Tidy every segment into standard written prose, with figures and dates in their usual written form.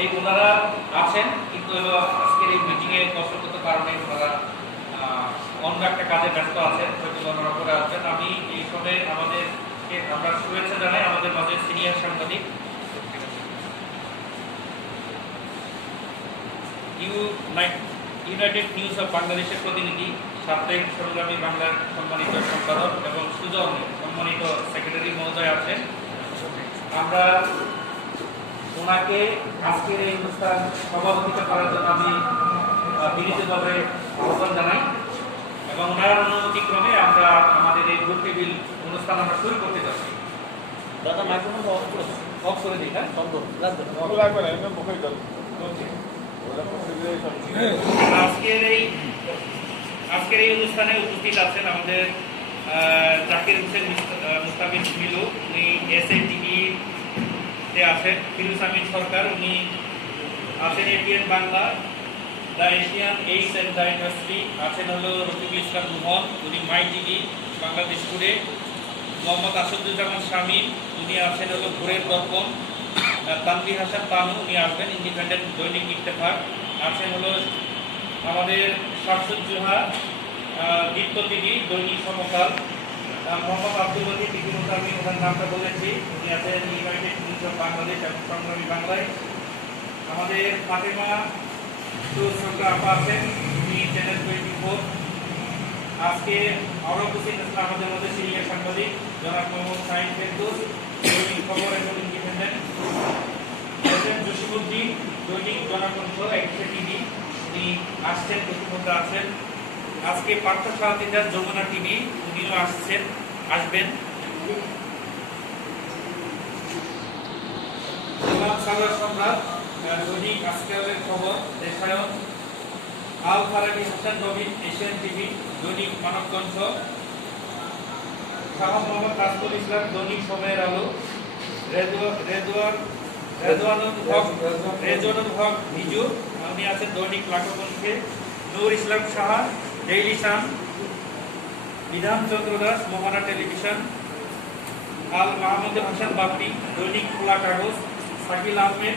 এই ওনারা আছেন, কিন্তু আজকের এই মিটিংয়ে কষ্টগত কারণে ওনারা অন্য একটা কাজে ব্যস্ত আছেন, হয়তো ওনারা করে আসবেন। আমি এই সময় আমাদেরকে আমরা শুভেচ্ছা জানাই আমাদের মাঝে সিনিয়র সাংবাদিক ইউনাইটেড নিউজ অফ বাংলাদেশের প্রতিনিধি, সাপ্তাহিক সংগ্রামী বাংলার সম্মানিত সম্পাদক এবং সুজন সম্মানিত সেক্রেটারি মহোদয় আছেন। আমরা ওনাকে আজকের এই অনুষ্ঠান সভাপতিত্ব করার জন্য আমি বিনীতভাবে আহ্বান জানাই এবং ওনার অনুমতিক্রমে আমরা আমাদের এই গোল টেবিল অনুষ্ঠান আমরা শুরু করতে যাচ্ছি। দাদা মাইক্রোফোন অফ করে দিই। হ্যাঁ, আজকের এই অনুষ্ঠানে উপস্থিত আছেন আমাদের জাকির হোসেন মুস্তাফিজ মিলু, উনি এসএটিভি-তে আছেন। ফিরোজ আমিন সরকার, উনি আছেন ATN Bangla, the Asian AIDS and the industry. আছেন হলো রফিকুল ইসলাম মোহন, উনি মাই টিভি বাংলাদেশ টুডে। মোহাম্মদ আসাদুজ্জামান শামীম, উনি আছেন হলো ভোরের দর্পণ। তানভীর হাসান তানু, উনি আসবেন ইন্ডিপেন্ডেন্ট দৈনিক ইত্তেফাক। আছেন হলো আমাদের শামসুজ্জোহা, দীপ্ত টিভি দৈনিক সমকাল। মোহাম্মদ আব্দুল লতিফ, ইতিমধ্যে আমি ওনার নামটা বলেছি, উনি আছেন ইউনাইটেড নিউজ অফ বাংলাদেশ এবং সংগ্রামী বাংলায়। আমাদের ফাতেমা আপা আছেন, উনি চ্যানেল 24। আজকে আরও উপস্থিত আছেন আমাদের মধ্যে সিনিয়র সাংবাদিক জনাব মোহাম্মদ সাইদ ফেরদৌস, দৈনিক খবর এবং ইন্ডিপেন্ডেন্ট। জসিমউদ্দিন, দৈনিক জনকণ্ঠ টিভি, উনি আসছেন, ইতিমধ্যে আছেন। আজকে পার্থ সাহাদিদার যমুনা টিভি, উনিও আসবেন। সাগর সম্রাট, দৈনিক আজকালের খবর দেশায়ন। আল ফারাবি হাসান রবিন, এশিয়ান টিভি দৈনিক মানবকণ্ঠ। শাহ মোহাম্মদ রাসুল ইসলাম, দৈনিক সময়ের আলো। রেজওয়ানুল হক নিজু, উনি আছেন দৈনিক লাখকণ্ঠে। নূর ইসলাম Saha, Daily Sun. Bidhan Chandra Das, মহানা television. আল মাহমুদুল হাসান বাবরি, দৈনিক খোলা কাগজ। শাকিল আহমেদ,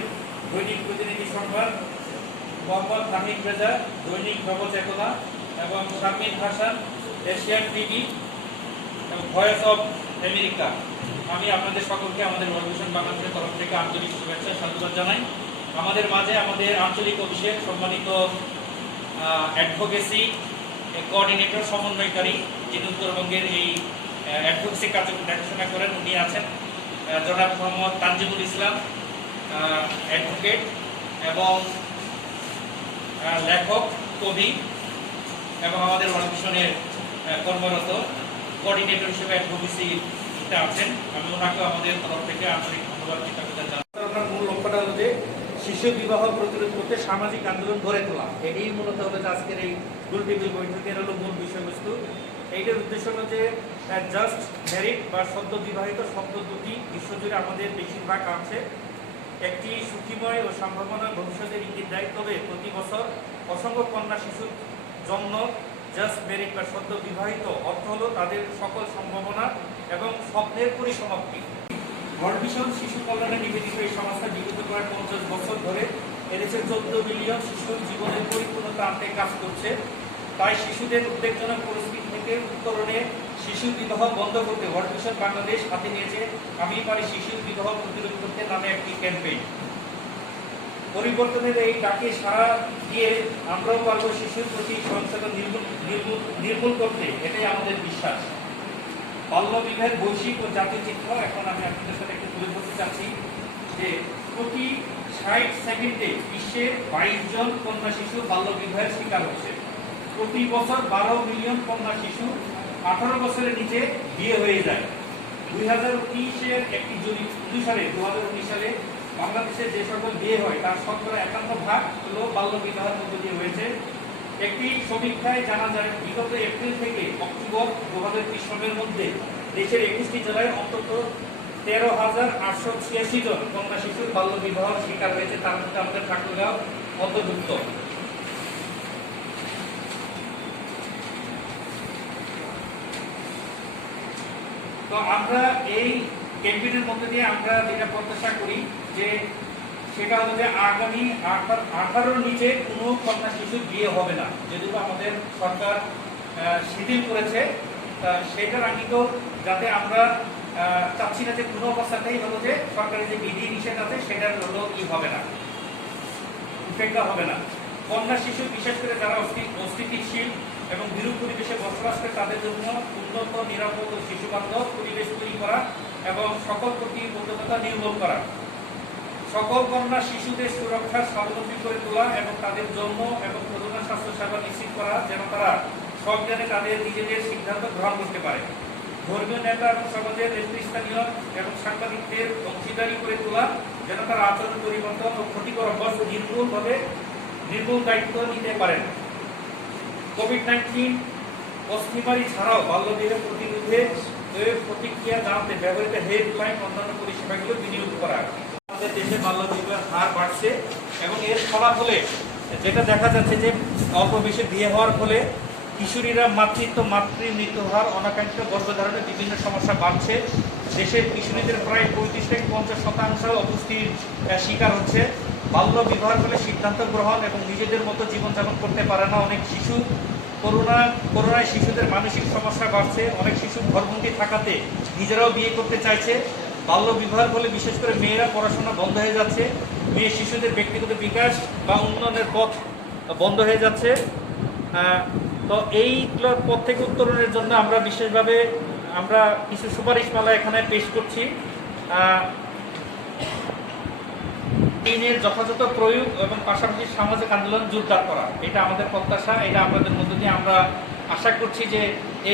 দৈনিক প্রতিনিধি সংবাদ। মোহাম্মদ হামিদ রেজা, দৈনিক নবজ একতা এবং শামিদ হাসান, এশিয়ান টিভি এবং ভয়েস অফ আমেরিকা। আমি আপনাদের সকলকে আমাদের ওয়ার্ল্ড ভিশন বাংলাদেশের তরফ থেকে আন্তরিক শুভেচ্ছা সাধুবাদ জানাই। আমাদের মাঝে আমাদের আঞ্চলিক অফিসের সম্মানিত অ্যাডভোকেসি কোঅর্ডিনেটর, সমন্বয়কারী, যিনি উত্তরবঙ্গের এই অ্যাডভোকেসি কার্যক্রম দেখাশোনা করেন, উনি আছেন জনাব মোহাম্মদ তানজিমুল ইসলাম, অ্যাডভোকেট এবং লেখক, কবি এবং আমাদের ওয়ার্ল্ড ভিশনের কর্মরত কোঅর্ডিনেটর হিসেবে অ্যাডভোকেসিতে আছেন। আমি ওনাকে আমাদের তরফ থেকে আন্তরিক ধন্যবাদ কৃতজ্ঞতা জানাই। আপনার মূল লক্ষ্যটা হলো যে শিশু বিবাহ প্রতিরোধ করতে সামাজিক আন্দোলন গড়ে তোলা। এটাই মূলত হলো আজকের এই গোল টেবিল বৈঠকের হলো মূল বিষয়বস্তু। এইটার উদ্দেশ্য হলো যে জাস্ট ম্যারিড বা সদ্য বিবাহিত শব্দ দুটি বিশ্বজুড়ে আমাদের বেশিরভাগ আছে একটি সুখীময় ও সম্ভাবনার ভবিষ্যতের ইঙ্গিত দেয়। তবে প্রতি বছর অসংখ্য কন্যা শিশুর জন্ম। জাস্ট ম্যারিড বা সদ্য বিবাহিত অর্থ হলো তাদের সকল সম্ভাবনা এবং স্বপ্নের পরিসমাপ্তি। ওয়ার্ল্ড ভিশন শিশু কল্যাণে নিবেদিত এই সংস্থা বিগত প্রায় 50 বছর ধরে এদেশের 14 মিলিয়ন শিশুর জীবনের পরিপূর্ণতা আনতে কাজ করছে। তাই শিশুদের উদ্বেগজনক পরিস্থিতি থেকে উত্তরণে শিশু বিবাহ বন্ধ করতে ওয়ার্ল্ড ভিশন বাংলাদেশ হাতে নিয়েছে আমি পারি শিশু বিবাহ প্রতিরোধ করতে নামে একটি ক্যাম্পেইন। পরিবর্তনের এই ডাকে সাড়া দিয়ে আমরাও পারব শিশুর প্রতি সহিংসতা নির্মূল করতে, এটাই আমাদের বিশ্বাস। বাল্য বিবাহের বৈশ্বিক ও জাতীয় চিত্র এখন আমি আপনাদের সাথে একটু তুলে ধরতে চাচ্ছি যে প্রতি 60 সেকেন্ডে বিশ্বে 22 জন কন্যা শিশু বাল্য বিবাহের শিকার হচ্ছে। প্রতি বছর 12 মিলিয়ন কন্যা শিশু 18 বছরের নিচে বিয়ে হয়ে যায়। 2019-এর একটি জরিপ সালে বাংলাদেশে যে সকল বিয়ে হয় তার 51% হলো বাল্য বিবাহের মধ্য দিয়ে হয়েছে। একটি সমীক্ষায় জানা যায় বিগত এপ্রিল থেকে অক্টোবর 2020 সালের মধ্যে দেশের 21টি জেলায় অন্তত 13,886 জন কন্যা শিশুর বাল্য বিবাহ শিকার হয়েছে। তার মধ্যে আমাদের ঠাকুরগাঁও অন্তর্ভুক্ত। তো আমরা এই ক্যাম্পেইনের মধ্যে দিয়ে আমরা যেটা প্রত্যাশা করি যে সেটা হলো যে আগামী 18-র নিচে কোনো কন্যা শিশুর বিয়ে হবে না, যেহেতু আমাদের সরকার শিথিল করেছে। সেটার আঙ্গিক যাতে আমরা চাচ্ছি না যে কোনো অবস্থাতেই হলো যে সরকারি যে বিধি নিষেধ আছে সেটার হলো হবে না, ইফেক্টটা হবে না। কন্যা শিশু বিশেষ করে যারা অস্থিতিশীল এবং বিরূপ পরিবেশে বসবাস করে তাদের জন্য উন্নত নিরাপদ ও শিশু বান্ধব পরিবেশ তৈরি করা এবং সকল প্রতিবন্ধকতা নির্মূল করা, সকল কন্যা শিশুদের সুরক্ষা স্বাবলম্বী করে তোলা এবং তাদের জন্ম এবং প্রজনন স্বাস্থ্য সেবা নিশ্চিত করা যেন তারা সজ্ঞানে তাদের নিজেদের সিদ্ধান্ত গ্রহণ করতে পারে, ধর্মীয় নেতা এবং সমাজের নেতৃস্থানীয় এবং সাংবাদিকদের অংশীদারি করে তোলা যেন তারা আচরণ পরিবর্তন ও ক্ষতিকর অভ্যাস নির্মূল দায়িত্ব নিতে পারেন। কোভিড-19 অস্থিমারি ছাড়াও বাল্যবিবাহ প্রতিরোধে প্রতিক্রিয়া জানাতে ব্যবহৃত হেল্পলাইন অন্যান্য পরিষেবাগুলো বিনিয়োগ করা। আমাদের দেশে বাল্যবিবাহের হার বাড়ছে এবং এর ফলাফলে যেটা দেখা যাচ্ছে যে অল্প বয়সে বিয়ে হওয়ার ফলে কিশোরীরা মাতৃমৃত্যু হার, অনাকাঙ্ক্ষিত গর্ভধারণের বিভিন্ন সমস্যা বাড়ছে। দেশের কিশোরীদের প্রায় 35-50% অপুষ্টির শিকার হচ্ছে। বাল্য বিবাহের ফলে সিদ্ধান্ত গ্রহণ এবং নিজেদের মতো জীবনযাপন করতে পারে না অনেক শিশু। করোনায় শিশুদের মানসিক সমস্যা বাড়ছে। অনেক শিশু ঘরবন্দি থাকাতে নিজেরাও বিয়ে করতে চাইছে। বাল্য বিবাহের ফলে বিশেষ করে মেয়েরা পড়াশোনা বন্ধ হয়ে যাচ্ছে। মেয়ে শিশুদের ব্যক্তিগত বিকাশ বা উন্নয়নের পথ বন্ধ হয়ে যাচ্ছে। তো এইগুলোর পথ থেকে উত্তরণের জন্য আমরা বিশেষভাবে কিছু সুপারিশমালা এখানে পেশ করছি। আইনের যথাযথ প্রয়োগ এবং পাশাপাশি সামাজিক আন্দোলন জোরদার করা, এটা আমাদের প্রত্যাশা। এটা আমাদের মধ্য দিয়ে আমরা আশা করছি যে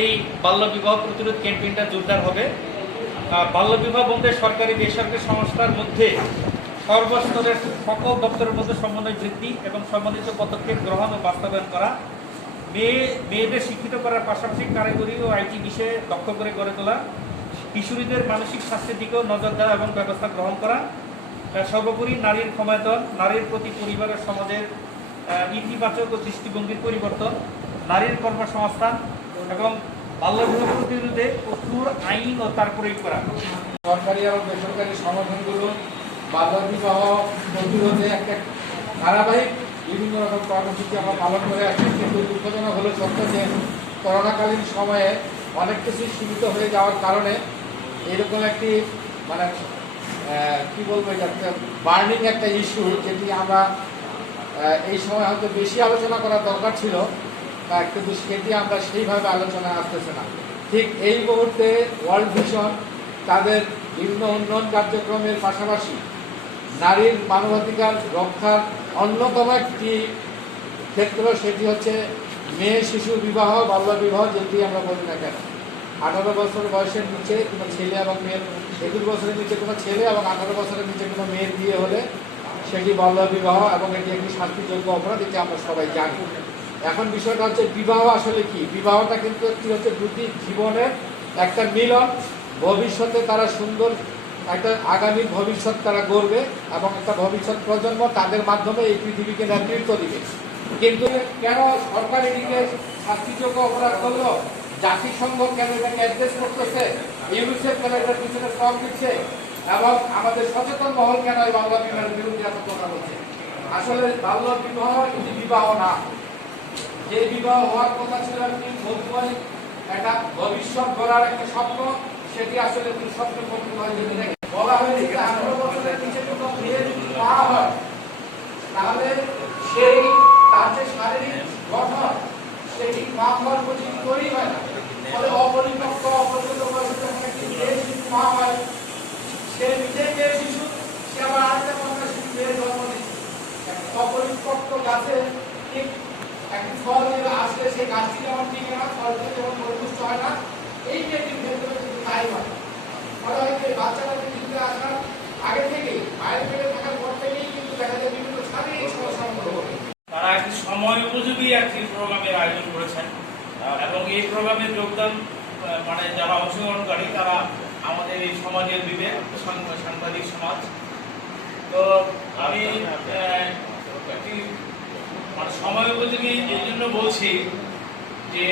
এই বাল্যবিবাহ প্রতিরোধ ক্যাম্পেইনটা জোরদার হবে। বাল্যবিবাহ বন্ধে সরকারি বেসরকারি সংস্থার মধ্যে সর্বস্তরের সকল দপ্তরের মধ্যে সমন্বয় বৃদ্ধি এবং সমন্বিত পদক্ষেপ গ্রহণ ও বাস্তবায়ন করা, মেয়েদের শিক্ষিত করার পাশাপাশি কারিগরি ও আইটি বিষয়ে দক্ষ করে গড়ে তোলা, কিশোরীদের মানসিক স্বাস্থ্যের দিকেও নজর দেওয়া এবং ব্যবস্থা গ্রহণ করা, সর্বোপরি নারীর ক্ষমতায়ন, নারীর প্রতি পরিবার ও সমাজের ইতিবাচক ও দৃষ্টিভঙ্গির পরিবর্তন, নারীর কর্মসংস্থান এবং বাল্যবিবাহ প্রতিরোধে কঠোর আইন ও তার প্রয়োগ করা। সরকারি এবং বেসরকারি সংগঠনগুলো বাল্যবিবাহ প্রতিরোধে একটা ধারাবাহিক বিভিন্ন রকম কর্মসূচি আমরা পালন করে আসছি, কিন্তু দুঃখজনক হলো সত্য যে করোনাকালীন সময়ে অনেক কিছু সীমিত হয়ে যাওয়ার কারণে এরকম একটি মানে কি বলবো, একটা বার্নিং একটা ইস্যু, যেটি আমরা এই সময় হয়তো বেশি আলোচনা করার দরকার ছিল, কিন্তু সেটি আমরা সেইভাবে আলোচনায় আসতেছে না। ঠিক এই মুহূর্তে ওয়ার্ল্ড ভিশন তাদের বিভিন্ন উন্নয়ন কার্যক্রমের পাশাপাশি নারীর মানবাধিকার রক্ষার অন্যতম একটি ক্ষেত্র, সেটি হচ্ছে মেয়ে শিশু বিবাহ, বাল্য বিবাহ, যেটি আমরা বলি না কেন। 18 বছর বয়সের নিচে কোনো ছেলে এবং মেয়ের, 21 বছরের নিচে কোনো ছেলে এবং 18 বছরের নিচে কোনো মেয়ের বিয়ে হলে সেটি বাল্য বিবাহ এবং এটি একটি শাস্তিযোগ্য অপরাধ, এটি আমরা সবাই জানি। এখন বিষয়টা হচ্ছে বিবাহ আসলে কি। বিবাহটা কিন্তু একটি হচ্ছে দুটি জীবনের একটা মিলন, ভবিষ্যতে তারা সুন্দর একটা আগামী ভবিষ্যৎ তারা গড়বে এবং একটা ভবিষ্যৎ প্রজন্ম তাদের মাধ্যমে এই পৃথিবীকে নেতৃত্ব দিবে। কিন্তু কেন সরকার এটিকে শাস্তিযোগ্য অপরাধ করলো? জাতিসংঘ কেন এটাকে অ্যাড্রেস করতেছে? ইউনিসেফ কেন এটার পিছনে শ্রম দিচ্ছে? এবং আমাদের সচেতন মহল কেন এই বাল্য বিবাহের বিরুদ্ধে এত কথা বলছে? আসলে বাল্য বিবাহ এটি বিবাহ না। যে বিবাহ হওয়ার কথা ছিল একটি বৈজ্ঞানিক একটা ভবিষ্যৎ গড়ার একটা স্বপ্ন, সেটি আসলে স্বপ্ন পূরণ হয়ে বলা হয়েছে 18 বছরের নিচে কোনো মেয়ে যদি পাওয়া হয় তাহলে সেই তার যে শারীরিক গঠন সেটি মা হওয়ার উপযোগী তৈরি হয় না। ফলে অপরিপক্ক অপরিচিত বয়সে যখন একটি মেয়ে শিশু মা হয়, সে নিজেই মেয়ে শিশু, সে আবার আরেকটা কন্যা শিশু মেয়ের জন্ম দিচ্ছে। অপরিপক্ক গাছে ঠিক একটি ফল আসলে সেই গাছটি যেমন টিকে না, ফলটা যেমন পরিপুষ্ট হয় না, এই মেয়েটির ক্ষেত্রে কিন্তু তাই হয়। ফলে হয়তো বাচ্চাটাকে দিতে আসার আগে থেকেই, বাইরে থেকে থাকার পর থেকেই কিন্তু দেখা যায় বিভিন্ন শারীরিক সমস্যার মধ্যে পড়ে। তারা একটি সময় উপযোগী একটি প্রোগ্রামের আয়োজন করেছেন এবং এই প্রোগ্রামে যোগদান মানে যারা অংশগ্রহণকারী তারা আমাদের এই সমাজের বিবেক, সাংবাদিক সমাজ। তো আমি একটি মানে সময় উপযোগী এই জন্য বলছি যে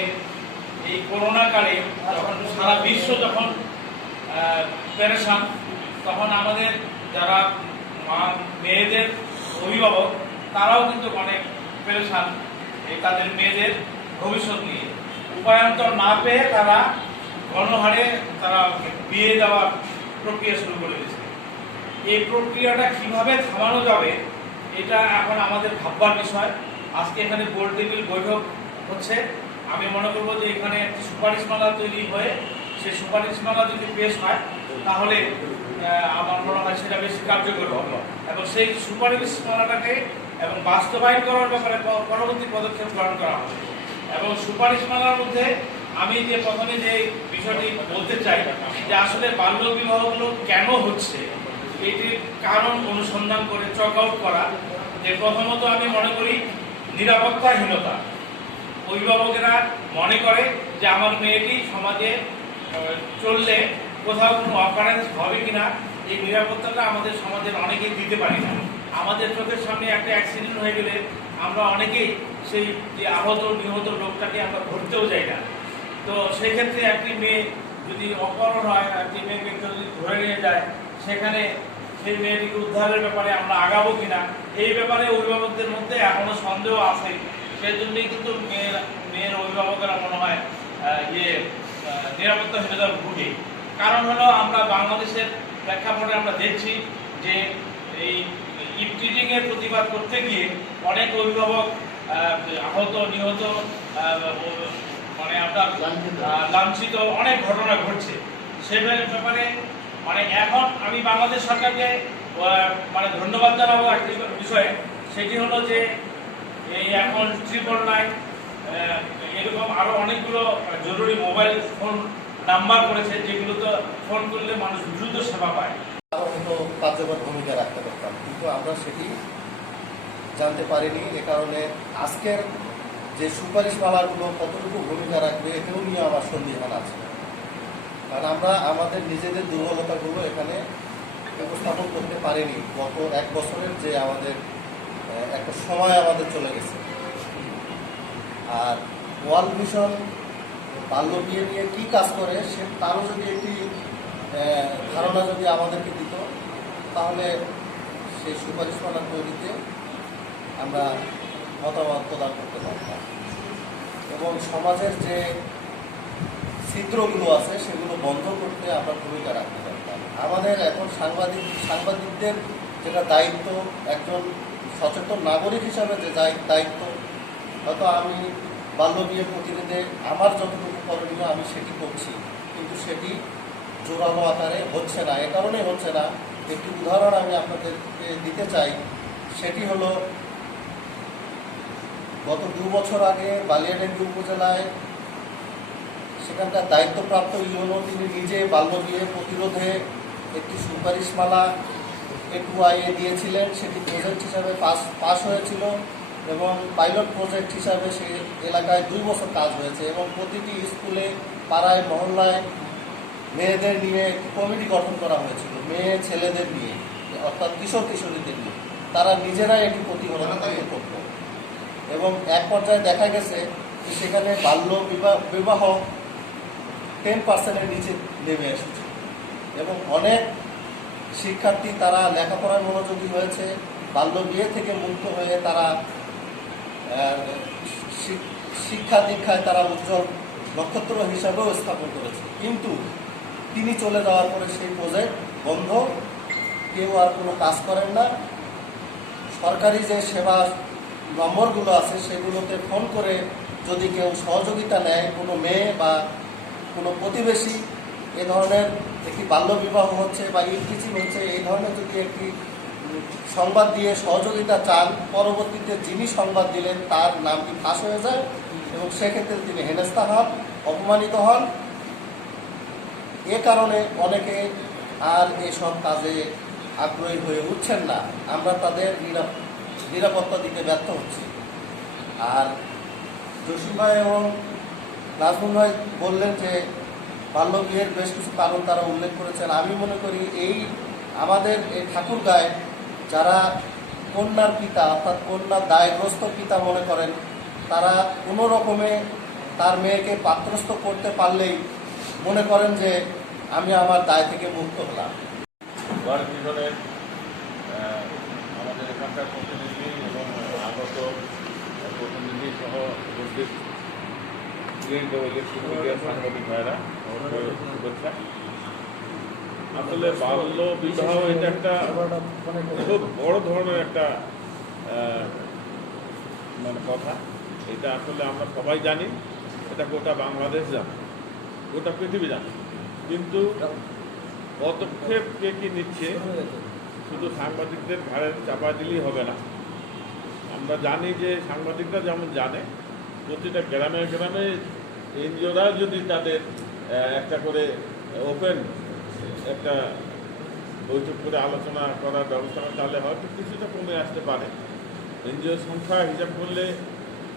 এই করোনা কালে যখন সারা বিশ্ব যখন পেরেশান, তখন আমাদের যারা মেয়েদের অভিভাবক তারাও কিন্তু অনেক পেরেশান তাদের মেয়েদের ভবিষ্যৎ নিয়ে। উপায়ন্তর না পেয়ে তারা গণহারে তারা বিয়ে দেওয়ার প্রক্রিয়া শুরু করে দিয়েছে। এই প্রক্রিয়াটা কিভাবে থামানো যাবে এটা এখন আমাদের ভাববার বিষয়। আজকে এখানে গোল টেবিল বৈঠক হচ্ছে। আমি মনে করবো যে এখানে একটি সুপারিশমালা তৈরি হয়ে সেই সুপারিশমালা যদি পেশ হয় তাহলে আমার মনে হয় সেটা বেশি কার্যকর হবে এবং সেই সুপারিশমালাটাকে এবং বাস্তবায়ন করার ব্যাপারে পরবর্তী পদক্ষেপ গ্রহণ করা হবে। এবং সুপারিশমালার মধ্যে আমি যে প্রথমে যে বিষয়টি বলতে চাই যে আসলে বাল্য বিবাহগুলো কেন হচ্ছে এটির কারণ অনুসন্ধান করে চক আউট করা। যে প্রথমত আমি মনে করি নিরাপত্তাহীনতা। অভিভাবকেরা মনে করে যে আমার মেয়েটি সমাজে চললে কোথাও কোনো অকারেন্স হবে কিনা এই নিরাপত্তাটা আমাদের সমাজের অনেকেই দিতে পারি না। আমাদের চোখের সামনে একটা অ্যাক্সিডেন্ট হয়ে গেলে আমরা অনেকেই সেই যে আহত নিহত লোকটাকে আমরা ধরতেও যাই না। তো সেক্ষেত্রে একটি মেয়ে যদি অপহরণ হয়, একটি মেয়েকে কেউ যদি ধরে নিয়ে যায়, সেখানে সেই মেয়েটিকে উদ্ধারের ব্যাপারে আমরা আগাবো কিনা এই ব্যাপারে অভিভাবকদের মধ্যে এখনো সন্দেহ আছে। সেই জন্যই কিন্তু মেয়ের অভিভাবকেরা মনে হয় নিরাপত্তাহীনতার ভুগে। কারণ হলো আমরা বাংলাদেশের প্রেক্ষাপটে আমরা দেখছি যে এই ইফটিজিং এর প্রতিবাদ করতে গিয়ে অনেক অভিভাবক আহত নিহত মানে আপনার লাঞ্ছিত অনেক ঘটনা ঘটছে। সে ব্যাপারে মানে এখন আমি বাংলাদেশ সরকারকে মানে ধন্যবাদ জানাবো একটি বিষয়ে, সেটি হলো যে এই এখন 999 এরকম আরো অনেকগুলো জরুরি মোবাইল ফোন নাম্বার করেছে যেগুলো তো ফোন করলে মানুষ দ্রুত সেবা পায়। কার্যকর ভূমিকা রাখতে পারতাম, কিন্তু আমরা সেটি জানতে পারিনি। এ কারণে আজকের যে সুপারিশমালাগুলো কতটুকু ভূমিকা রাখবে এটাও নিয়ে আমার সন্দেহান আছে। কারণ আমরা আমাদের নিজেদের দুর্বলতাগুলো এখানে উপস্থাপন করতে পারিনি। গত 1 বছরের যে আমাদের একটা সময় আমাদের চলে গেছে। আর ওয়ার্ল্ড ভিশন বাল্য বিয়ে নিয়ে কী কাজ করে সে তারও যদি একটি ধারণা যদি আমাদেরকে দিত তাহলে সেই সুপারিশমালা তৈরিতে আমরা মতামত প্রদান করতে পারতাম এবং সমাজের যে ছিদ্রগুলো আছে সেগুলো বন্ধ করতে আমরা ভূমিকা রাখতে পারতাম। আমাদের এখন সাংবাদিকদের যেটা দায়িত্ব, একজন সচেতন নাগরিক হিসাবে যে দায়িত্ব, হয়তো আমি বাল্য বিয়ে প্রতিরোধে আমার যতটুকু করণীয় আমি সেটি করছি, কিন্তু সেটি জোরালো আকারে হচ্ছে না। এ কারণে হচ্ছে না, একটি উদাহরণ আমি আপনাদেরকে দিতে চাই। সেটি হলো গত 2 বছর আগে বালিয়াডাঙ্গি উপজেলায় সেখানকার দায়িত্বপ্রাপ্ত ইউনো তিনি নিজে বাল্য বিয়ে প্রতিরোধে একটি সুপারিশমালা এটুআইয়ে দিয়েছিলেন। সেটি প্রজেক্ট হিসাবে পাস হয়েছিল এবং পাইলট প্রজেক্ট হিসাবে সেই এলাকায় 2 বছর কাজ হয়েছে এবং প্রতিটি স্কুলে পাড়ায় মহল্লায় মেয়েদের নিয়ে একটি কমিটি গঠন করা হয়েছিল, মেয়ে ছেলেদের নিয়ে, অর্থাৎ কিশোর কিশোরীদের নিয়ে। তারা নিজেরাই এটি প্রতিহত করত এবং এক পর্যায়ে দেখা গেছে যে সেখানে বাল্য বিবাহ 10%-এর নিচে নেমে এসেছে এবং অনেক শিক্ষার্থী তারা লেখাপড়ায় মনোযোগী হয়েছে, বাল্য বিয়ে থেকে মুক্ত হয়ে তারা শিক্ষা দীক্ষায় তারা উজ্জ্বল নক্ষত্র হিসাবেও স্থাপন করেছে। কিন্তু তিনি চলে যাওয়ার পরে সেই প্রজেক্ট বন্ধ, কেউ আর কোনো কাজ করেন না। সরকারি যে সেবা নম্বরগুলো আছে সেগুলোতে ফোন করে যদি কেউ সহযোগিতা নেয়, কোনো মেয়ে বা কোনো প্রতিবেশী এ ধরনের একটি বাল্যবিবাহ হচ্ছে বা ইফটিজিং হচ্ছে, এই ধরনের যদি একটি সংবাদ দিয়ে সহযোগিতা চান, পরবর্তীতে যিনি সংবাদ দিলেন তার নামটি ফাঁস হয়ে যায় এবং সেক্ষেত্রে তিনি হেনস্থা হন, অপমানিত হন। এ কারণে অনেকে আর এসব কাজে আগ্রহী হয়ে উঠছেন না। আমরা তাদের নিরাপত্তা দিতে ব্যর্থ হচ্ছি। আর জসিম ভাই এবং নাজমুল ভাই বললেন যে বাল্য বিয়ের বেশ কিছু কারণ তারা উল্লেখ করেছেন। আমি মনে করি এই আমাদের এই ঠাকুরগাঁয় যারা কন্যার পিতা অর্থাৎ কন্যার দায়গ্রস্ত পিতা মনে করেন, তারা কোনো রকমে তার মেয়েকে পাত্রস্থ করতে পারলেই মনে করেন যে আমি আমার দায় থেকে মুক্ত হলাম। ওয়ার্ল্ড ভিশনের আমাদের এখানকার প্রতিনিধি এবং আগত প্রতিনিধি সহ উপস্থিত প্রিন্ট ও ইলেকট্রনিক মিডিয়ার সাংবাদিক ভাইরা অবশ্যই শুভেচ্ছা। আসলে বাল্য বিবাহ এটা একটা খুব বড় ধরনের একটা মানে কথা। এটা আসলে আমরা সবাই জানি, এটা গোটা বাংলাদেশ জানে, গোটা পৃথিবী জানে, কিন্তু পদক্ষেপ কে কি নিচ্ছে শুধু সাংবাদিকদের ঘাড়ে চাপা দিলেই হবে না। আমরা জানি যে সাংবাদিকরা যেমন জানে, প্রতিটা গ্রামে গ্রামে এনজিওরা যদি তাদের একটা করে ওপেন একটা বৈঠক করে আলোচনা করার ব্যবস্থা করে, তাহলে হয়তো কিছুটা কমে আসতে পারে। এনজিওর সংখ্যা হিসাব করলে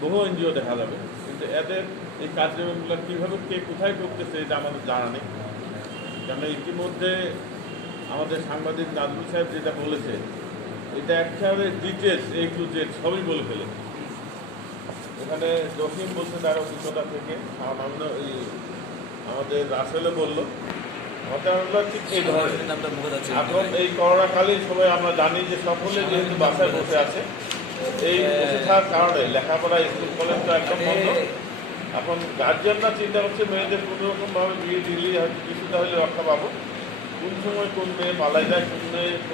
বহু এনজিও দেখা যাবে, কিন্তু এদের এই কার্যক্রমগুলো কীভাবে কে কোথায় করতেছে এটা আমাদের জানা নেই। কেন ইতিমধ্যে আমাদের সাংবাদিক নাজমুল সাহেব যেটা বলেছে, এটা একেবারে ডিটেলস A to Z সবই বলে ফেলে। এখানে জসিম বলছে তার অভিজ্ঞতা থেকে, আমাদের রাসেলও বললো, ঘটনাগুলো ঠিক এই ধরনের। এখন এই করোনাকালীন সময় আমরা জানি যে সকলে যেহেতু বাসায় বসে আছে, এই বসে থাকার কারণে লেখাপড়া স্কুল কলেজ তো একদম বন্ধ। এখন গার্জিয়ানরা চিন্তা করছে মেয়েদের কোনো রকমভাবে বিয়ে দিলেই হয়তো কিছুটা হলে রক্ষা পাবো। কোন সময় কোন মেয়ে পালাই যায়, কোন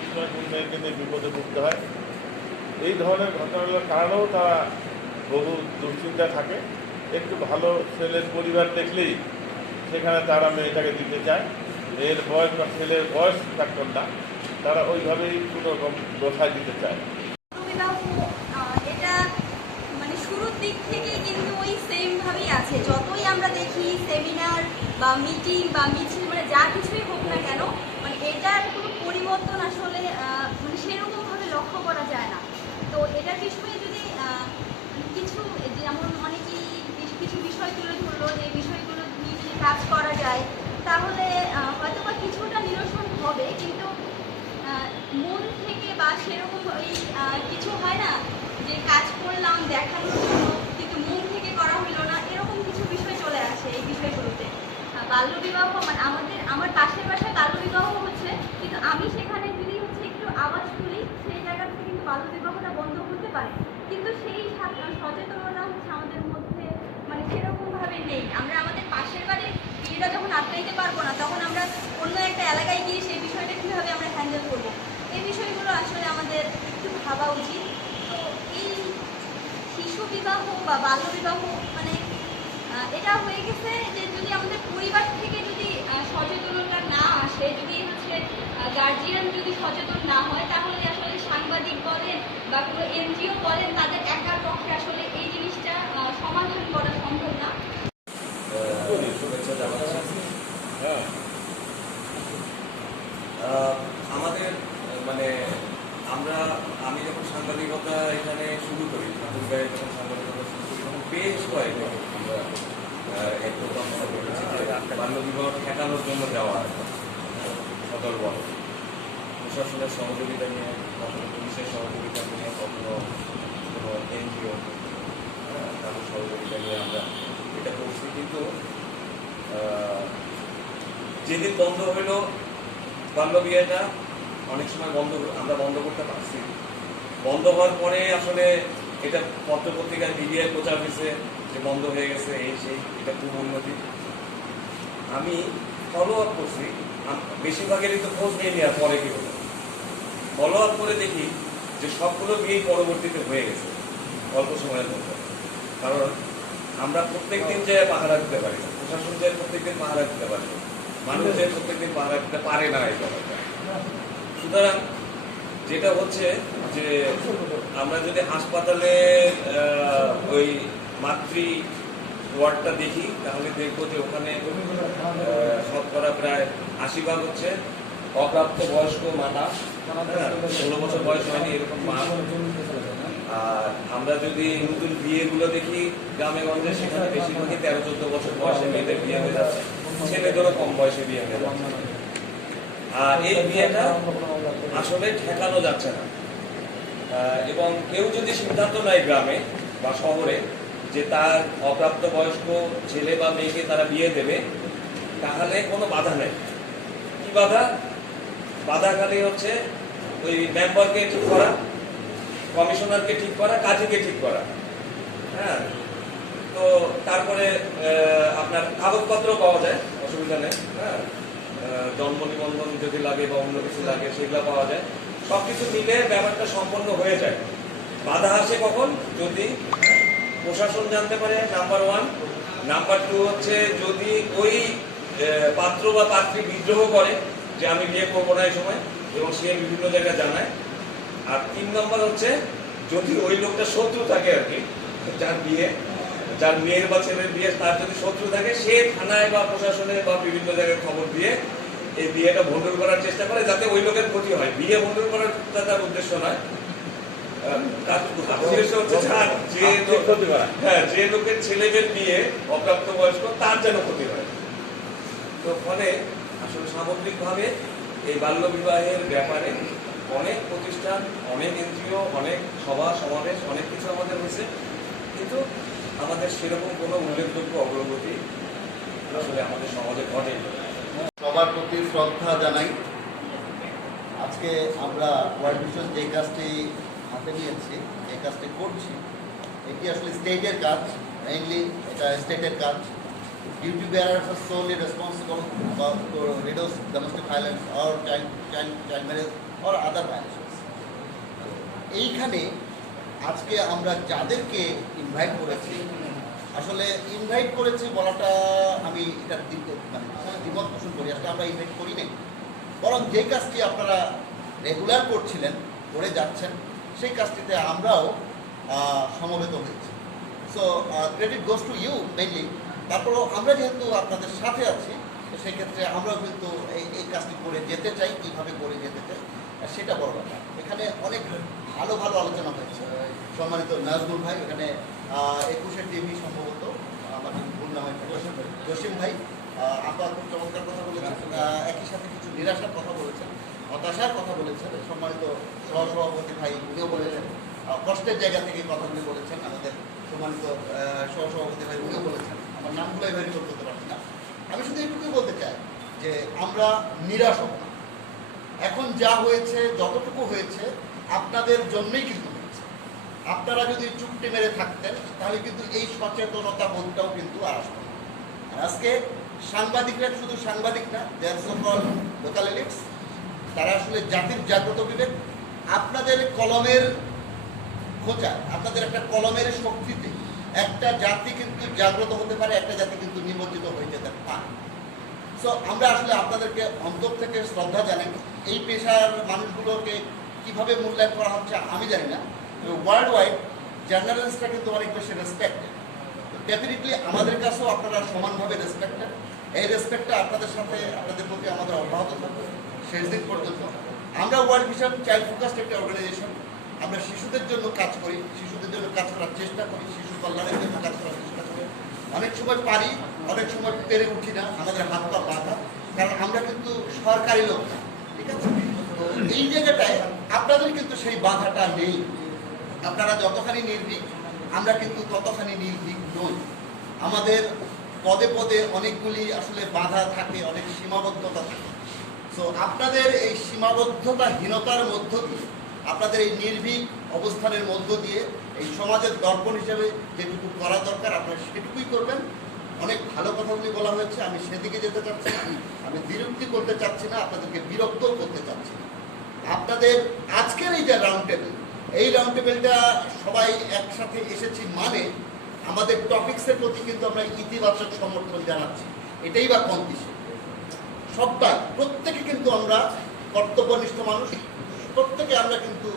সময় কোন মেয়েকে নিয়ে বিপদে পড়তে হয়, এই ধরনের ঘটনাগুলোর কারণেও তারা বহু দুশ্চিন্তা থাকে। একটু ভালো ছেলের পরিবার দেখলেই সেখানে তারা মেয়েটাকে দিতে চায়। মেয়ের বয়স বা ছেলের বয়স ফ্যাক্টর না, তারা ওইভাবেই কোনো রকম দোষায় দিতে চায়। এটা মানে শুরুর দিক থেকে কিন্তু ওই সেম ভাবেই আছে। যতই আমরা দেখি সেমিনার বা মিটিং বা মিছিল, মানে যা কিছুই হোক না কেন, মানে এটার কোনো পরিবর্তন আসলে মানে সেরকমভাবে লক্ষ্য করা যায় না। তো এটার বিষয়ে যদি কিছু যেমন অনেকেই কিছু বিষয় তুলে ধরলো, যে বিষয়গুলো নিয়ে যদি কাজ করা যায় তাহলে হয়তো বা কিছুটা নিরসন হবে, কিন্তু মন থেকে বা সেরকম ওই কিছু হয় না যে কাজ করলাম দেখানোর জন্য কিন্তু মন থেকে করা হলো না, এরকম কিছু বিষয় চলে আসে এই বিষয়গুলোতে। বাল্যবিবাহ মানে আমার পাশের বাসায় বাল্যবিবাহ হচ্ছে, কিন্তু আমি সেখানে যদি একটু আওয়াজ তুলি সেই জায়গা থেকে কিন্তু বাল্যবিবাহটা বন্ধ হতে পারে, কিন্তু সেই সচেতনতা আমাদের মধ্যে মানে সেরকমভাবে নেই। আমরা আমাদের পাশের বাড়ির বিয়েটা যখন আটকাইতে পারবো না, তখন আমরা অন্য একটা এলাকায় গিয়ে সেই বিষয়টা কীভাবে আমরা হ্যান্ডেল করবো, এই বিষয়গুলো আসলে আমাদের একটু ভাবা উচিত। তো এই শিশু বিবাহ বা বাল্যবিবাহ মানে এটা হয়ে গেছে যে যদি আমাদের পরিবার থেকে যদি সচেতনতা না আসে, যদি গার্জিয়ান যদি সচেতন না হয়, তাহলে আসলে সাংবাদিক বলেন বা কোনো এনজিও বলেন, তাদের একার পক্ষে আসলে এই জিনিসটা সমাধান করা সম্ভব না। আমাদের মানে আমি যখন সাংবাদিকতা এখানে শুরু করি, যখন সাংবাদিকতা শুরু করি, তখন বেশ কয়েকবার আমরা এক প্রোগ্রাম করেছি যে বাল্যবিবাহ ঠেকানোর জন্য দেওয়া সদর বল প্রশাসনের সহযোগিতা নিয়ে, কখনো পুলিশের সহযোগিতা নিয়ে, কখনো কোনো এনজিও তাদের সহযোগিতা নিয়ে আমরা এটা করছি। কিন্তু যেদিন বন্ধ হইলো বাল্যবিবাহটা, অনেক সময় আমরা বন্ধ করতে পারছি। বন্ধ হওয়ার পরে আসলে এটা পত্রপত্রিকায় মিডিয়ায় প্রচার হয়েছে যে বন্ধ হয়ে গেছে, এই সেই, এটা খুব উন্নতি। আমি ফলো আপ করছি, বেশিরভাগেরই তো খোঁজ নিয়ে নেওয়ার পরে কি হলো, ফলো আপ করে দেখি যে সবগুলো বিয়েই পরবর্তীতে হয়ে গেছে অল্প সময়ের মধ্যে। কারণ আমরা প্রত্যেকদিন যে পাহারা দিতে পারি না, প্রশাসন যে প্রত্যেকদিন পাহারা দিতে পারে না, মানুষ যে প্রত্যেকদিন পাহারা দিতে পারে না এই ব্যাপারটা। সুতরাং যেটা হচ্ছে যে আমরা যদি হাসপাতালে ওই মাতৃ ওয়ার্ডটা দেখি, তাহলে দেখবো যে ওখানে শতকরা প্রায় 80% হচ্ছে অপ্রাপ্ত বয়স্ক মাতা, 16 বছর বয়স হয়নি এরকম মা। আর আমরা যদি নতুন বিয়েগুলো দেখি গ্রামে গঞ্জে, সেখানে বেশিরভাগই 13-14 বছর বয়সে মেয়েদের বিয়ে হয়ে যাচ্ছে, ছেলেদেরও কম বয়সে বিয়ে হয়ে যাচ্ছে। আর এই বিয়েটা আসলে ঠেকানো যাচ্ছে না। এবং কেউ যদি সিদ্ধান্ত নেয় গ্রামে বা শহরে যে তার অপ্রাপ্ত বয়স্ক ছেলে বা মেয়েকে তারা বিয়ে দেবে, তাহলে কোনো বাধা নেই। কি বাধা? বাধা খালি হচ্ছে ওই মেম্বারকে ঠিক করা, কমিশনারকে ঠিক করা, কাজীকে ঠিক করা। হ্যাঁ, তো তারপরে আপনার কাগজপত্র পাওয়া যায়, অসুবিধা নেই। হ্যাঁ, জন্ম নিবন্ধন যদি লাগে বা অন্য কিছু লাগে সেগুলো পাওয়া যায়। সবকিছু মিলে ব্যাপারটা সম্পন্ন হয়ে যায়। বাধা আসে কখন? যদি প্রশাসন জানতে পারে, নাম্বার 1। নাম্বার 2 হচ্ছে যদি ওই পাত্র বা পাত্রী বিদ্রোহ করে যে আমি বিয়ে করবো না এই সময়, এবং সে বিভিন্ন জায়গায় জানায়। আর 3 নম্বর হচ্ছে যদি ওই লোকটা শত্রু থাকে আর কি, যার মেয়ের বা ছেলের বিয়ে, তার যদি শত্রু থাকে, সে থানায় বা প্রশাসনে বা বিভিন্ন জায়গায় খবর দিয়ে এই বিয়েটা ভণ্ডুল করার চেষ্টা করে, যাতে ওই লোকের ক্ষতি হয়। বিয়ে ভণ্ডুল করার তার উদ্দেশ্য নয়, যে লোকের ছেলেদের বিয়ে অপ্রাপ্তবয়স্ক, তার যেন ক্ষতি হয়। তো ফলে আসলে সামগ্রিকভাবে এই বাল্য বিবাহের ব্যাপারে অনেক প্রতিষ্ঠান, অনেক এনজিও, অনেক সভা সমাবেশ, অনেক কিছু আমাদের হয়েছে, কিন্তু আমাদের সেরকম কোনো উল্লেখযোগ্য অগ্রগতি আসলে আমাদের সমাজে ঘটেনি। সবার প্রতি শ্রদ্ধা জানাই। আজকে আমরা ওয়ার্ল্ড ভিশন যে কাজটি হাতে নিয়েছি, যে কাজটি করছি, এটি আসলে স্টেটের কাজ, মেইনলি এটা স্টেটের কাজ। Duty bearers are solely responsible to reduce domestic violence or child marriage or other violence. এইখানে আজকে আমরা যাদেরকে ইনভাইট করেছি, আসলে ইনভাইট করেছি বলাটা আমি এটা দ্বিমত পোষণ করি। আসলে আমরা ইনভাইট করি নাই, বরং যে কাজটি আপনারা রেগুলার করছিলেন, করে যাচ্ছেন, সেই কাজটিতে আমরাও সমবেত হয়েছি। So credit goes to you mainly. তারপরেও আমরা যেহেতু আপনাদের সাথে আছি, সেই ক্ষেত্রে আমরাও কিন্তু এই কাজটি করে যেতে চাই। কীভাবে করে যেতে চাই সেটা বড় ব্যাপার। এখানে অনেক ভালো ভালো আলোচনা হয়েছে। সম্মানিত নাজমুল ভাই, এখানে 21 টিভি সম্ভবত, আমার ভুল নাম জসিম ভাই, আপা খুব চমৎকার কথা বলেছেন। একই সাথে কিছু নিরাশার কথা বলেছেন, হতাশার কথা বলেছেন। সম্মানিত সহসভাপতি ভাই উনিও বলেছেন, কষ্টের জায়গা থেকে কথাগুলি বলেছেন। আমাদের সম্মানিত সহসভাপতি ভাই উনিও বলেছেন, আমার নামগুলো এভাবে করতে পারছি না। আমি শুধু এটুকুই বলতে চাই যে আমরা নিরাশ হব না। এখন যা হয়েছে, যতটুকু হয়েছে, আপনাদের জন্যই কিন্তু হয়েছে। আপনারা যদি চুপটি মেরে থাকতেন, তাহলে কিন্তু এই সচেতনতা বোধটাও কিন্তু আর আসবে না। আজকে সাংবাদিকরা শুধু সাংবাদিক না, দেয়ার সকল লোকাল এলিটস, তারা আসলে জাতির জাগ্রত বিবেক। আপনাদের কলমের খোঁচা, আপনাদের একটা কলমের শক্তিতে একটা জাতি কিন্তু জাগ্রত হতে পারে, একটা জাতি কিন্তু নিমজ্জিত হয়ে যেতে পারে। সো আমরা আসলে আপনাদেরকে অন্তর থেকে শ্রদ্ধা জানাই। এই পেশার মানুষগুলোকে কিভাবে মূল্যায়ন করা হচ্ছে আমি জানি না, ওয়ার্ল্ড ওয়াইড জার্নালিস্টরা কিন্তু অনেক বেশি রেসপেক্টেড। ডেফিনেটলি আমাদের কাছেও আপনারা সমানভাবে রেসপেক্টেড। এই রেসপেক্টটা আপনাদের সাথে, আপনাদের প্রতি আমাদের অব্যাহত থাকবে শেষ দিন পর্যন্ত। আমরা ওয়ার্ল্ড ভিশন চাইল্ড ফোকাসড একটা অর্গানাইজেশন। আমরা শিশুদের জন্য কাজ করি, শিশুদের জন্য কাজ করার চেষ্টা করি, শিশু কল্যাণের জন্য কাজ করার চেষ্টা করি। অনেক সময় পারি, অনেক সময় পেরে উঠি না, আমাদের হাত পা বাঁধা, কারণ আমরা কিন্তু সরকারি লোক না, ঠিক আছে? তো এই জায়গাটায় আপনাদের কিন্তু সেই বাধাটা নেই। আপনারা যতখানি নির্ভীক, আমরা কিন্তু ততখানি নির্ভীক নই। আমাদের পদে পদে অনেকগুলি আসলে বাধা থাকে, অনেক সীমাবদ্ধতা থাকে। সো আপনাদের এই সীমাবদ্ধতাহীনতার মধ্য দিয়ে, আপনাদের এই নির্ভীক অবস্থানের মধ্য দিয়ে এই সমাজের দর্পণ হিসেবে যেটুকু করা দরকার আপনারা সেটুকুই করবেন। অনেক ভালো কথাগুলি বলা হয়েছে, আমি সেদিকে যেতে চাচ্ছি না, আমি বিরক্তি করতে চাচ্ছি না, আপনাদেরকে বিরক্তও করতে চাচ্ছি না। আপনাদের আজকের এই যে রাউন্ড টেবিল, এই রাউন্ড টেবিলটা সবাই একসাথে এসেছি মানে আমাদের টপিক্সের প্রতি কিন্তু আমরা ইতিবাচক সমর্থন জানাচ্ছি। এটাই বা কম কিছু, সবাই প্রত্যেকে কিন্তু আমরা কর্তব্যনিষ্ঠ মানুষ, প্রত্যেকে আমরা কিন্তু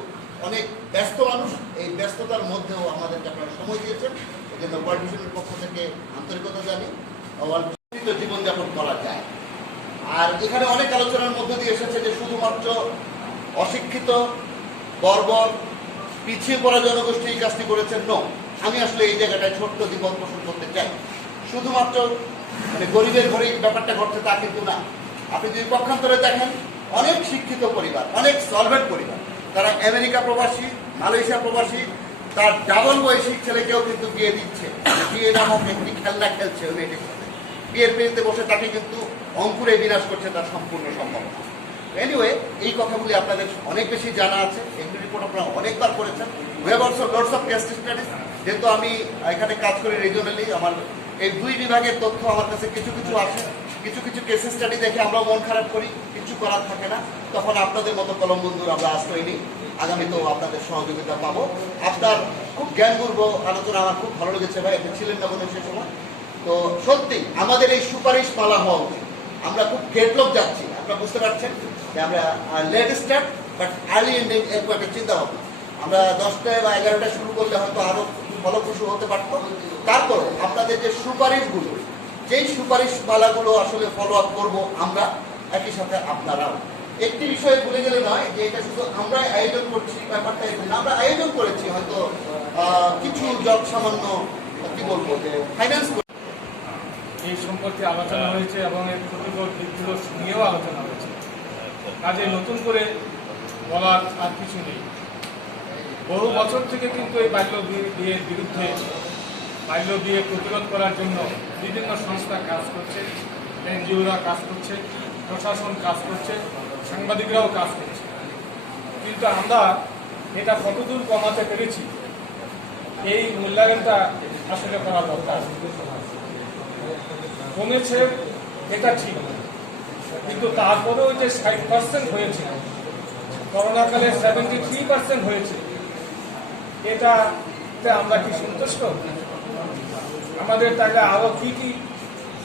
অনেক ব্যস্ত মানুষ। এই ব্যস্ততার মধ্যেও আমাদেরকে আপনারা সময় দিয়েছেন, এই জন্য ওয়ার্ল্ড ভিশনের পক্ষ থেকে আন্তরিকতা জানি। ওয়ার্ল্ড ভিশন জীবনযাপন করা যায়। আর এখানে অনেক আলোচনার মধ্য দিয়ে এসেছে যে শুধুমাত্র অশিক্ষিত, বর্বর, পিছিয়ে পড়া জনগোষ্ঠী এই কাজটি করেছেন। নো, আমি আসলে এই জায়গাটায় ছোট্ট দ্বিমত পোষণ করতে চাই। শুধুমাত্র মানে গরিবের ঘরেই ব্যাপারটা ঘটছে তা কিন্তু না। আপনি যদি পক্ষান্তরে দেখেন, অনেক শিক্ষিত পরিবার, অনেক সলভেন্ট পরিবার, তারা আমেরিকা প্রবাসী, মালয়েশিয়া প্রবাসী, তার ডাবল বয়সী ছেলেকেও কিন্তু বিয়ে দিচ্ছে। বিয়ে নামক একটি খেলনা খেলছে ওই মেয়েটির সাথে, বিয়ের পেরিতে বসে তাকে কিন্তু অঙ্কুরে বিনাশ করছে তার সম্পূর্ণ সম্ভাবনা। এনিওয়ে এই কথাগুলি আপনাদের অনেক বেশি জানা আছে, এগুলি রিপোর্ট আপনারা অনেকবার করেছেন। We have also lots of case studies. যেহেতু আমি এখানে কাজ করি রিজিওনালি, আমার এই দুই বিভাগের তথ্য আমার কাছে কিছু কিছু আসে, কিছু কিছু কেস স্টাডি দেখে আমরাও মন খারাপ করি, কিছু করার থাকে না। তখন আপনাদের মতো কলম বন্ধুর আমরা আশ্রয় নিই। আগামীতেও আপনাদের সহযোগিতা পাবো। আপনার খুব জ্ঞানপূর্ব আলোচনা আমার খুব ভালো লেগেছে ভাই, আপনি ছিলেন না মনে সে সময়। তো সত্যি আমাদের এই সুপারিশ মালা হওয়া উচিত। আমরা খুব গেটলক যাচ্ছি, আপনারা বুঝতে পারছেন যে আমরা let start but early ending এরকম একটা চিন্তা ভাবনা। আমরা 10টায় বা 11টায় শুরু করলে হয়তো আরও ফলপ্রসূ হতে পারত। তারপর আপনাদের যে সুপারিশগুলো, যেই সুপারিশ মালাগুলো আসলে ফলো আপ করবো আমরা, একই সাথে আপনারাও। একটি বিষয়ে ভুলে গেলে নয় যে এটা শুধু আমরা আয়োজন করছি, ব্যাপারটা এরকম না। আমরা আয়োজন করেছি হয়তো কিছু যত সামান্য কি বলবো যে ফাইন্যান্স এই সম্পর্কে আলোচনা হয়েছে এবং এর ক্ষতিকর দিকগুলো নিয়েও আলোচনা হয়েছে। কাজে নতুন করে বলার আর কিছু নেই। বহু বছর থেকে কিন্তু এই বাল্য বিয়ের বিরুদ্ধে, বাল্য বিয়ে প্রতিরোধ করার জন্য বিভিন্ন সংস্থা কাজ করছে, এনজিওরা কাজ করছে, প্রশাসন কাজ করছে, সাংবাদিকরাও কাজ করছে। কিন্তু আমরা এটা কতদূর কমাতে পেরেছি এই মূল্যায়নটা আসলে করা দরকার। কমেছে এটা ঠিক, কিন্তু তারপরেও যে 60% হয়েছে, করোনাকালে 73% হয়েছে, এটাতে আমরা কি সন্তুষ্ট? আমাদের তাহলে আরো কি কি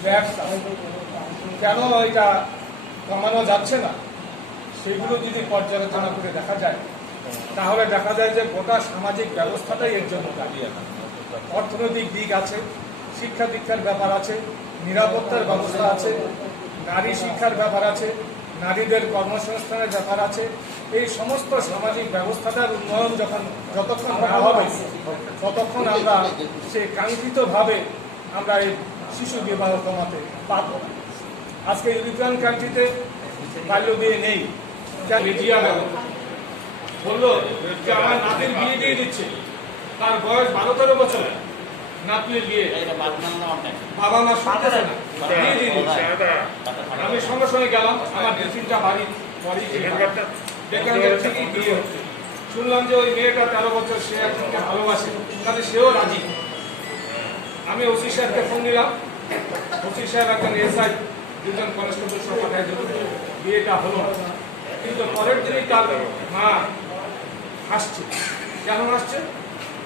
ব্যবসা, কেন এটা কমানো যাচ্ছে না, সেগুলো যদি পর্যালোচনা করে দেখা যায়, তাহলে দেখা যায় যে গোটা সামাজিক ব্যবস্থাটাই এর জন্য দাঁড়িয়ে। অর্থনৈতিক দিক আছে, শিক্ষা দীক্ষার ব্যাপার আছে, নিরাপত্তার ব্যবস্থা আছে, নারী শিক্ষার ব্যাপার আছে, নারীদের কর্মসংস্থানের ব্যাপার আছে। এই সমস্ত সামাজিক ব্যবস্থাটার উন্নয়ন যতক্ষণ না হবে, ততক্ষণ আমরা সে কাঙ্ক্ষিতভাবে আমরা এই শিশু বিবাহ কমাতে পারব না। আজকে ইউরোপিয়ান কান্ট্রিতে বাল্য বিয়ে নেই। মিডিয়া বললো যে আমার নাতির বিয়ে দিয়ে দিচ্ছে, তার বয়স 12-13 বছর, নাতনির বিয়ে বাবা মা শুনতেছে না, বিয়ে দিয়ে দিচ্ছে। আমি সঙ্গে সঙ্গে গেলাম, আমার 2-3টা বাড়ি দেখলাম যে ঠিকই বিয়ে হচ্ছে। শুনলাম যে ওই মেয়েটা 13 বছর, সে একজনকে ভালোবাসে, তাহলে সেও রাজি। আমি ওসি সাহেবকে ফোন দিলাম, ওসি সাহেব একজন এসআই, 2জন কনস্টেবল সহ পাঠায় দিল। বিয়েটা হলো, কিন্তু পরের দিনই তার মা আসছে। কেন আসছে?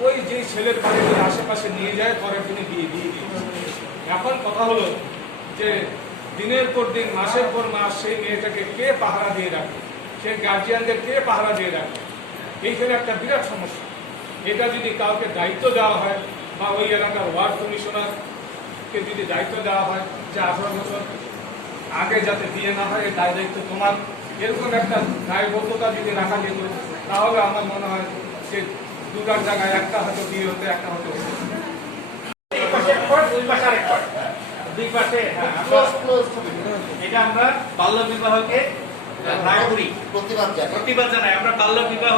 ওই যে ছেলের বাড়ির আশেপাশে নিয়ে যায়, পরের দিনে বিয়ে দিয়ে দিয়েছে। এখন কথা হলো যে দিনের পর দিন, মাসের পর মাস সেই মেয়েটাকে কে পাহারা দিয়ে রাখবে, সেই গার্জিয়ানদের কে পাহারা দিয়ে রাখবে? এইখানে একটা বিরাট সমস্যা। এটা যদি কাউকে দায়িত্ব দেওয়া হয়, বা ওই এলাকার ওয়ার্ড কমিশনারকে যদি দায়িত্ব দেওয়া হয় যে 18 বছর আগে যাতে বিয়ে না হয়, এই দায়িত্ব তোমার, এরকম একটা দায়বদ্ধতা যদি রাখা যেত, তাহলে আমার মনে হয় সে দুটার জায়গায় একটা হয়তো বিয়ে হতে, একটা হতে হতো। দুই পাশে এটা আমরা বাল্য বিবাহকে প্রতিবাদ জানাই। আমরা বাল্য বিবাহ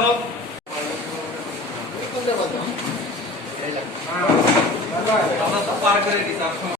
আমরা তো পার করে দিতাম।